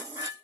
Thank you.